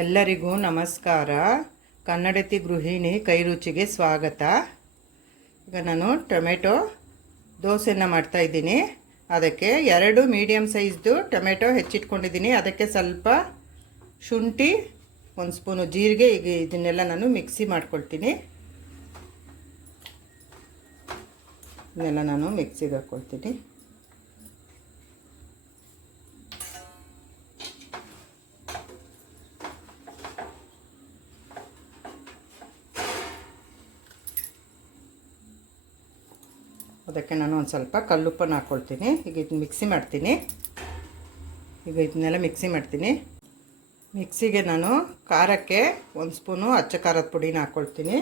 ಎಲ್ಲರಿಗೂ ನಮಸ್ಕಾರ. ಕನ್ನಡತಿ ಗೃಹಿಣಿ ಕೈರುಚಿಗೆ ಸ್ವಾಗತ. ಈಗ ನಾನು ಟೊಮೆಟೊ ದೋಸೆನ ಮಾಡ್ತಾಯಿದ್ದೀನಿ. ಅದಕ್ಕೆ 2 ಮೀಡಿಯಮ್ ಸೈಜ್ದು ಟೊಮೆಟೊ ಹೆಚ್ಚಿಟ್ಕೊಂಡಿದ್ದೀನಿ. ಅದಕ್ಕೆ ಸ್ವಲ್ಪ ಶುಂಠಿ, 1 ಸ್ಪೂನು ಜೀರಿಗೆ, ಈಗ ಇದನ್ನೆಲ್ಲ ನಾನು ಮಿಕ್ಸಿ ಮಾಡ್ಕೊಳ್ತೀನಿ. ಇದನ್ನೆಲ್ಲ ನಾನು ಮಿಕ್ಸಿಗೆ ಹಾಕ್ಕೊಳ್ತೀನಿ. ಅದಕ್ಕೆ ನಾನು ಒಂದು ಸ್ವಲ್ಪ ಕಲ್ಲುಪ್ಪನ್ನು ಹಾಕ್ಕೊಳ್ತೀನಿ. ಈಗ ಇದನ್ನ ಮಿಕ್ಸಿ ಮಾಡ್ತೀನಿ. ಈಗ ಇದನ್ನೆಲ್ಲ ಮಿಕ್ಸಿ ಮಾಡ್ತೀನಿ. ಮಿಕ್ಸಿಗೆ ನಾನು ಖಾರಕ್ಕೆ 1 ಸ್ಪೂನು ಅಚ್ಚ ಖಾರದ ಪುಡಿನ ಹಾಕ್ಕೊಳ್ತೀನಿ.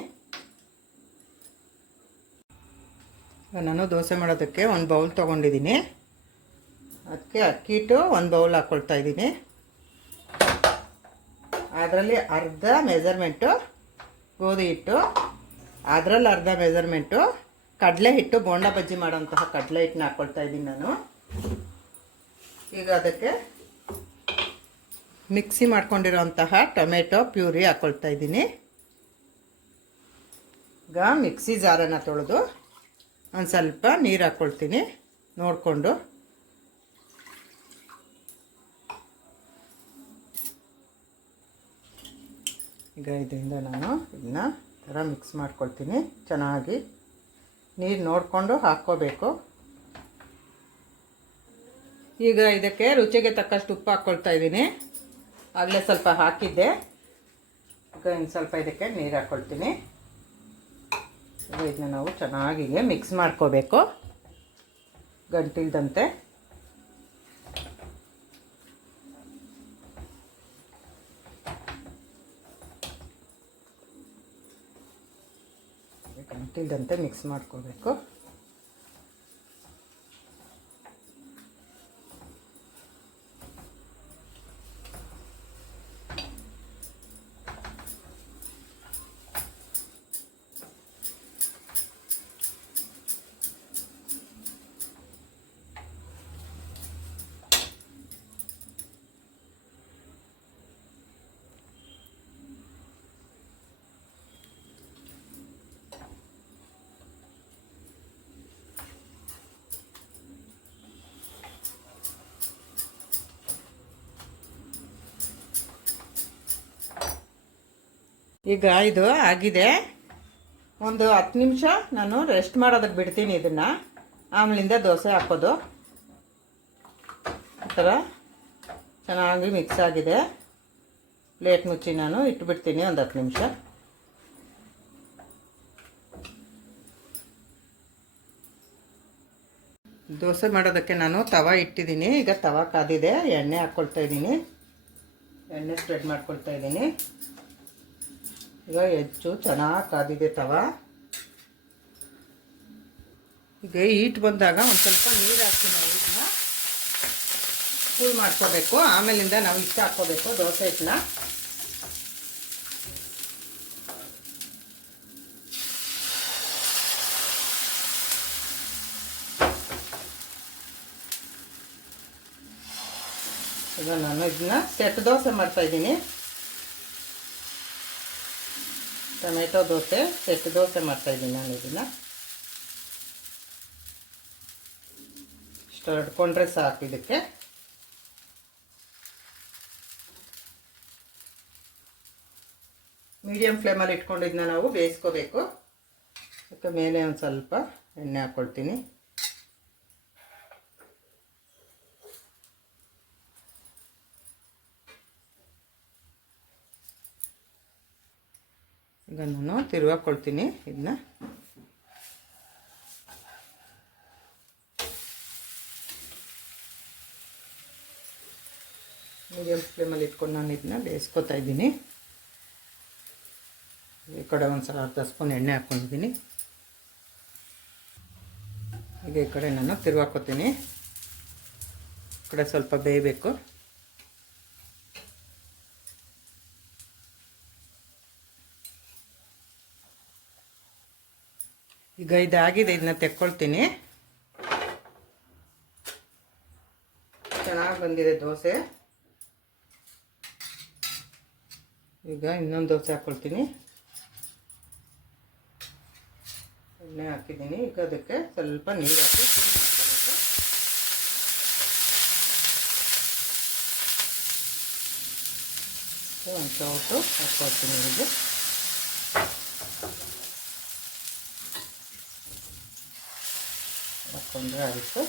ನಾನು ದೋಸೆ ಮಾಡೋದಕ್ಕೆ 1 ಬೌಲ್ ತೊಗೊಂಡಿದ್ದೀನಿ. ಅದಕ್ಕೆ ಅಕ್ಕಿ ಹಿಟ್ಟು 1 ಬೌಲ್ ಹಾಕ್ಕೊಳ್ತಾ ಇದ್ದೀನಿ. ಅದರಲ್ಲಿ ಅರ್ಧ ಮೆಜರ್ಮೆಂಟು ಗೋಧಿ ಹಿಟ್ಟು, ಅದರಲ್ಲಿ ಅರ್ಧ ಮೆಜರ್ಮೆಂಟು ಕಡಲೆ ಹಿಟ್ಟು, ಬೋಂಡ ಬಜ್ಜಿ ಮಾಡೋಂತಹ ಕಡಲೆ ಹಿಟ್ಟನ್ನ ಹಾಕ್ಕೊಳ್ತಾ ಇದ್ದೀನಿ ನಾನು. ಈಗ ಅದಕ್ಕೆ ಮಿಕ್ಸಿ ಮಾಡ್ಕೊಂಡಿರೋಂತಹ ಟೊಮೆಟೊ ಪ್ಯೂರಿ ಹಾಕ್ಕೊಳ್ತಾ ಇದ್ದೀನಿ. ಈಗ ಮಿಕ್ಸಿ ಜಾರನ್ನು ತೊಳೆದು ಒಂದು ಸ್ವಲ್ಪ ನೀರು ಹಾಕ್ಕೊಳ್ತೀನಿ ನೋಡಿಕೊಂಡು. ಈಗ ಇದರಿಂದ ನಾನು ಇದನ್ನ ಥರ ಮಿಕ್ಸ್ ಮಾಡ್ಕೊಳ್ತೀನಿ. ಚೆನ್ನಾಗಿ ನೀರು ನೋಡಿಕೊಂಡು ಹಾಕ್ಕೋಬೇಕು. ಈಗ ಇದಕ್ಕೆ ರುಚಿಗೆ ತಕ್ಕಷ್ಟು ಉಪ್ಪು ಹಾಕ್ಕೊಳ್ತಾ ಇದ್ದೀನಿ. ಆಗಲೇ ಸ್ವಲ್ಪ ಹಾಕಿದ್ದೆ. ಈಗ ಇನ್ನು ಸ್ವಲ್ಪ ಇದಕ್ಕೆ ನೀರು ಹಾಕ್ಕೊಳ್ತೀನಿ. ಇದನ್ನ ನಾವು ಚೆನ್ನಾಗಿ ಮಿಕ್ಸ್ ಮಾಡ್ಕೋಬೇಕು ಗಂಟಿಲ್ದಂತೆ. ಗಂಟಿಲ್ದಂತೆ ಮಿಕ್ಸ್ ಮಾಡ್ಕೋಬೇಕು. ಈಗ ಇದು ಆಗಿದೆ. ಒಂದು 10 ನಿಮಿಷ ನಾನು ರೆಸ್ಟ್ ಮಾಡೋದಕ್ಕೆ ಬಿಡ್ತೀನಿ ಇದನ್ನು. ಆಮೇಲಿಂದ ದೋಸೆ ಹಾಕೋದು. ಈ ಥರ ಚೆನ್ನಾಗಿ ಮಿಕ್ಸ್ ಆಗಿದೆ. ಪ್ಲೇಟ್ ಮುಚ್ಚಿ ನಾನು ಇಟ್ಬಿಡ್ತೀನಿ ಒಂದು 10 ನಿಮಿಷ. ದೋಸೆ ಮಾಡೋದಕ್ಕೆ ನಾನು ತವಾ ಇಟ್ಟಿದ್ದೀನಿ. ಈಗ ತವಾ ಕಾದಿದೆ. ಎಣ್ಣೆ ಹಾಕ್ಕೊಳ್ತಾ ಇದ್ದೀನಿ. ಎಣ್ಣೆ ಸ್ಪ್ರೆಡ್ ಮಾಡ್ಕೊಳ್ತಾ ಇದ್ದೀನಿ. ಈಗ ಹೆಚ್ಚು ಚೆನ್ನಾಗಿ ಕಾದಿದೆ ತವಾ. ಈಗ ಹೀಟ್ ಬಂದಾಗ ಒಂದು ಸ್ವಲ್ಪ ನೀರು ಹಾಕಿ ನಾವು ಇದನ್ನ ಕೂಲ್ ಮಾಡ್ಕೋಬೇಕು. ಆಮೇಲಿಂದ ನಾವು ಹಿಟ್ಟು ಹಾಕ್ಕೋಬೇಕು, ದೋಸೆ ಹಿಟ್ಟನ್ನ. ಈಗ ನಾನು ಇದನ್ನ ಸೆಟ್ ದೋಸೆ ಮಾಡ್ತಾಯಿದ್ದೀನಿ. ಟೊಮೆಟೊ ದೋಸೆ, ಸೆಟ್ ದೋಸೆ ಮಾಡ್ತಾಯಿದ್ದೀನಿ ನಾನು. ಇದನ್ನು ಇಷ್ಟು ಹರಡ್ಕೊಂಡ್ರೆ ಸಾಕು. ಇದಕ್ಕೆ ಮೀಡಿಯಮ್ ಫ್ಲೇಮಲ್ಲಿ ಇಟ್ಕೊಂಡು ಇದನ್ನ ನಾವು ಬೇಯಿಸ್ಕೋಬೇಕು. ಅದಕ್ಕೆ ಮೇಲೆ ಒಂದು ಸ್ವಲ್ಪ ಎಣ್ಣೆ ಹಾಕ್ಕೊಳ್ತೀನಿ. ಈಗ ನಾನು ತಿರುವಾಕೊಳ್ತೀನಿ ಇದನ್ನ. ಮೀಡಿಯಮ್ ಫ್ಲೇಮಲ್ಲಿ ಇಟ್ಕೊಂಡು ನಾನು ಇದನ್ನ ಬೇಯಿಸ್ಕೊತಾ ಇದ್ದೀನಿ. ಈ ಕಡೆ ಒಂದು ಸಲ ಅರ್ಧ ಸ್ಪೂನ್ ಎಣ್ಣೆ ಹಾಕ್ಕೊಂಡಿದ್ದೀನಿ. ಈಗ ಈ ಕಡೆ ನಾನು ತಿರುವಾಕೋತೀನಿ. ಈ ಕಡೆ ಸ್ವಲ್ಪ ಬೇಯಬೇಕು. ಈಗ ಇದಾಗಿದೆ. ಇದನ್ನ ತೆಕ್ಕೊಳ್ತೀನಿ. ಚೆನ್ನಾಗಿ ಬಂದಿದೆ ದೋಸೆ. ಈಗ ಇನ್ನೊಂದು ದೋಸೆ ಹಾಕ್ಕೊಳ್ತೀನಿ. ಎಣ್ಣೆ ಹಾಕಿದ್ದೀನಿ. ಈಗ ಅದಕ್ಕೆ ಸ್ವಲ್ಪ ನೀರು ಹಾಕಿ ಕ್ಲೀನ್ ಮಾಡ್ಕೋಬೇಕು. ಒಂದು ಸೌಟು ಹಾಕ್ಕೊಳ್ತೀನಿ. ಈಗ ಹಾಕ್ಕೊಂಡ್ರೆ ಆಯಿತು.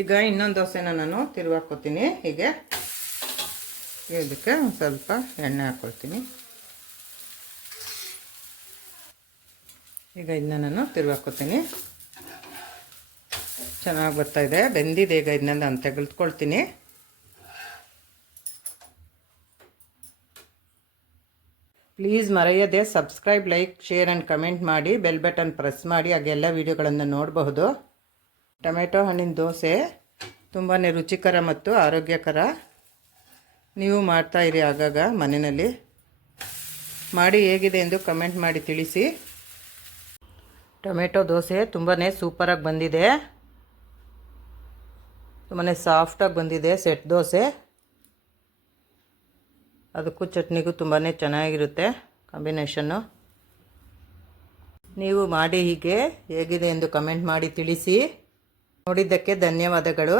ಈಗ ಇನ್ನೊಂದು ದೋಸೆನ ನಾನು ತಿರುವಾಕ್ಕೋತೀನಿ. ಹೀಗೆ ಇದಕ್ಕೆ ಒಂದು ಸ್ವಲ್ಪ ಎಣ್ಣೆ ಹಾಕ್ಕೊಳ್ತೀನಿ. ಈಗ ಇದನ್ನ ನಾನು ತಿರುವಾಕ್ಕೋತೀನಿ. ಚೆನ್ನಾಗಿ ಬರ್ತಾಯಿದೆ, ಬೆಂದಿದೆ. ಈಗ ಇದನ್ನ ನಾನು ತೆಗೆದುಕೊಳ್ತೀನಿ. ಪ್ಲೀಸ್ ಮರೆಯದೆ subscribe, like, share and comment ಮಾಡಿ. ಬೆಲ್ ಬಟನ್ ಪ್ರೆಸ್ ಮಾಡಿ. ಹಾಗೆಲ್ಲ ವೀಡಿಯೋಗಳನ್ನು ನೋಡಬಹುದು. ಟೊಮೆಟೊ ಹಣ್ಣಿನ ದೋಸೆ ತುಂಬಾ ರುಚಿಕರ ಮತ್ತು ಆರೋಗ್ಯಕರ. ನೀವು ಮಾಡ್ತಾಯಿರಿ ಆಗಾಗ ಮನೆಯಲ್ಲಿ. ಮಾಡಿ ಹೇಗಿದೆ ಎಂದು ಕಮೆಂಟ್ ಮಾಡಿ ತಿಳಿಸಿ. ಟೊಮೆಟೊ ದೋಸೆ ತುಂಬಾ ಸೂಪರಾಗಿ ಬಂದಿದೆ. ತುಂಬಾ ಸಾಫ್ಟಾಗಿ ಬಂದಿದೆ ಸೆಟ್ ದೋಸೆ. ಅದಕ್ಕೂ ಚಟ್ನಿಗೂ ತುಂಬಾ ಚೆನ್ನಾಗಿರುತ್ತೆ ಕಾಂಬಿನೇಷನ್ನು. ನೀವು ಮಾಡಿ ಹೀಗೆ ಹೇಗಿದೆ ಎಂದು ಕಮೆಂಟ್ ಮಾಡಿ ತಿಳಿಸಿ. ನೋಡಿದ್ದಕ್ಕೆ ಧನ್ಯವಾದಗಳು.